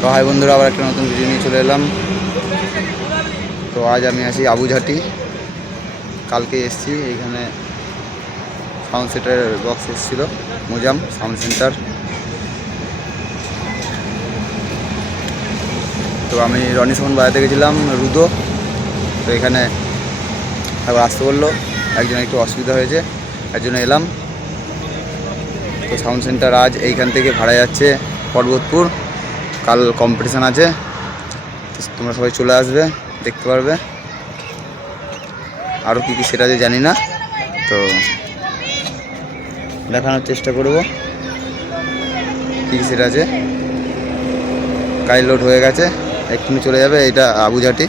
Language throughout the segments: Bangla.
তো হাই বন্ধুরা, আবার একটা নতুন ভিডিও নিয়ে চলে এলাম। তো আজ আমি আছি আবুঝাটি। কালকে এসেছি এইখানে সাউন্ড সেন্টার বক্স এসেছিল, মোজাম সাউন্ড সেন্টার তো আমি রনি সোহন বাড়াতে গেছিলাম, রুদো। তো এখানে একবার আসতে বলল একজন একটু অসুবিধা হয়েছে জন্য এলাম। তো সাউন্ড সেন্টার আজ এইখান থেকে ভাড়া যাচ্ছে পর্বতপুর। কাল কম্পিটিশান আছে। তোমরা সবাই চলে আসবে, দেখতে পারবে। আরও কী কী সেটা যে জানি না, তো দেখানোর চেষ্টা করব। কী কী সেটা আছে? গাড়ি লোড হয়ে গেছে, এক্ষুনি চলে যাবে, এটা আবুঝাটি।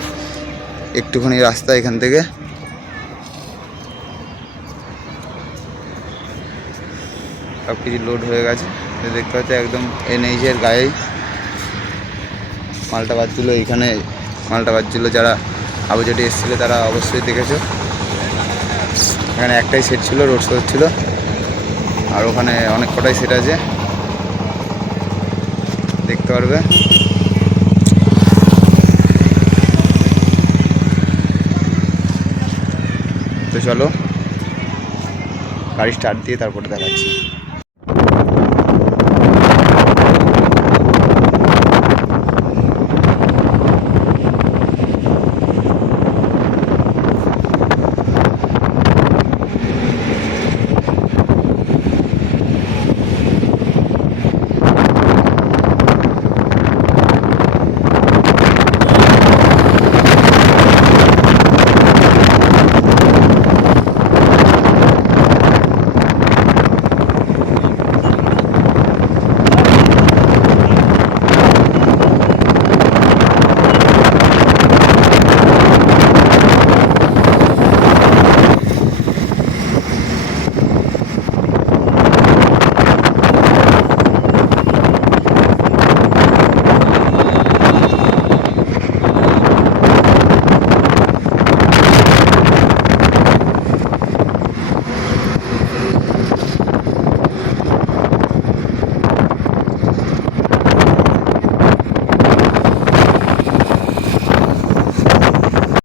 একটুখানি রাস্তা এখান থেকে। সব কিছু লোড হয়ে গেছে, দেখতে পাচ্ছি, একদম এনএইচের গায়েই। মালটা বাজছিল এইখানে মালটা বাজছিল, যারা আবুজাটি এসেছিল তারা অবশ্যই দেখেছ। এখানে একটাই সেট ছিল রোড শো ছিল। আর ওখানে অনেক কটাই সেট আছে। দেখতে পারবে। তো চলো, গাড়ি স্টার্ট দিয়ে তারপরে দেখাচ্ছি।